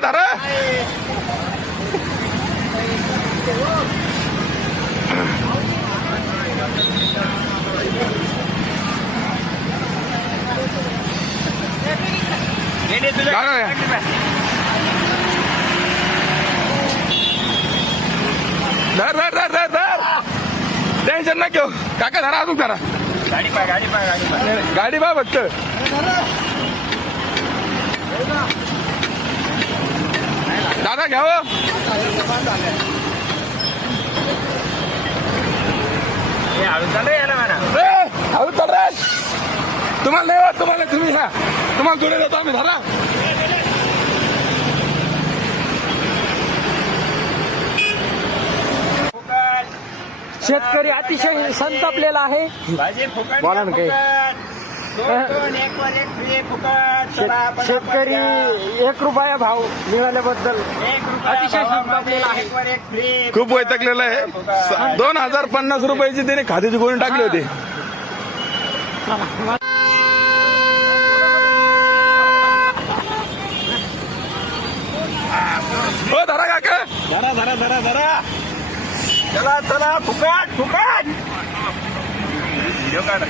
धरा धर धर धर धर धर टेन्शन ना घेऊ काका धरा अजून धरा गाडी बा फक्त दादा घ्याव हळू चाल रे तुम्हाला नाही तुम्हाला तुम्ही ह्या तुम्हाला जोडे देतो आम्ही धरा शेतकरी अतिशय संतापलेला आहे. बोला ना काही शेतकरी 1 रुपया भाव मिळाल्याबद्दल अतिशय संतापलेला आहे. खूप वैतागलेलं आहे. 2050 रुपयाची त्याने खात्याची गोळी टाकली होती. हो धरा काका धरा धरा धरा धरा चला चला फुकट फुकट व्हिडिओ काढ